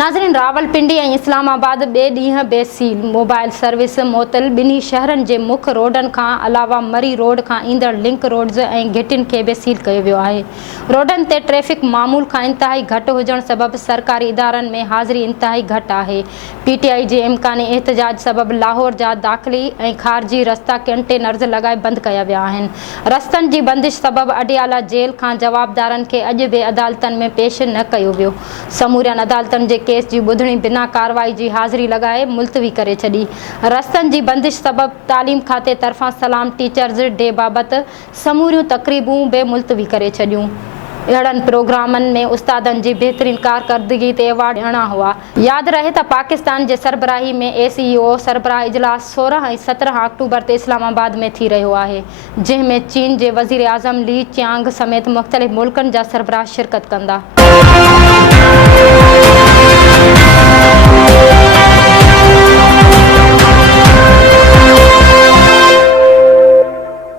नाज़रीन, रावलपिंडी ऐं इस्लाम आबाद ॿिए ॾींहं बे सील। मोबाइल सर्विस मोतल ॿिन्ही शहरनि जे मुख्य रोडनि खां अलावा मरी रोड खां ईंदड़ लिंक रोड्स ऐं घिटियुनि खे बि सील कयो वियो आहे। रोडनि ते ट्रैफ़िक मामूल खां इंतिहाई घटि हुजण सबबि सरकारी इदारनि में हाज़िरी इंतिहाई घटि आहे। PTI जे इम्कानी एहतजाज सबबि लाहौर जा दाख़िली ऐं ख़ारिजी रस्ता कंटेनर्स लॻाए बंदि कया विया आहिनि। रस्तनि जी बंदिश सबबि अडियाला जेल खां जवाबदारनि खे अॼु बि अदालतनि में पेश न कयो वियो। समूरियनि अदालतनि जे केस जी ॿुधणी बिना कार्रवाई जी हाज़िरी लॻाए मुलतवी करे छॾी। रस्तनि जी बंदिश सबबि तालीम खाते तरफ़ां सलाम टीचर्स डे बाबति समूरियूं तक़रीबूं बि मुलतवी करे छॾियूं। अहिड़नि प्रोग्रामनि में उस्तादनि जी बहितरीन कारकर्दगी ते एवार्ड ॾियणा हुआ। यादि रहे त पाकिस्तान जे सरबराही में ACEO सरबराह इजलास 16 ऐं 17 अक्टूबर ते इस्लामाबाद में थी रहियो आहे, जंहिं में चीन जे वज़ीर आज़म ली चियांग समेत मुख़्तलिफ़ मुल्कनि जा सरबराह शिरकत कंदा।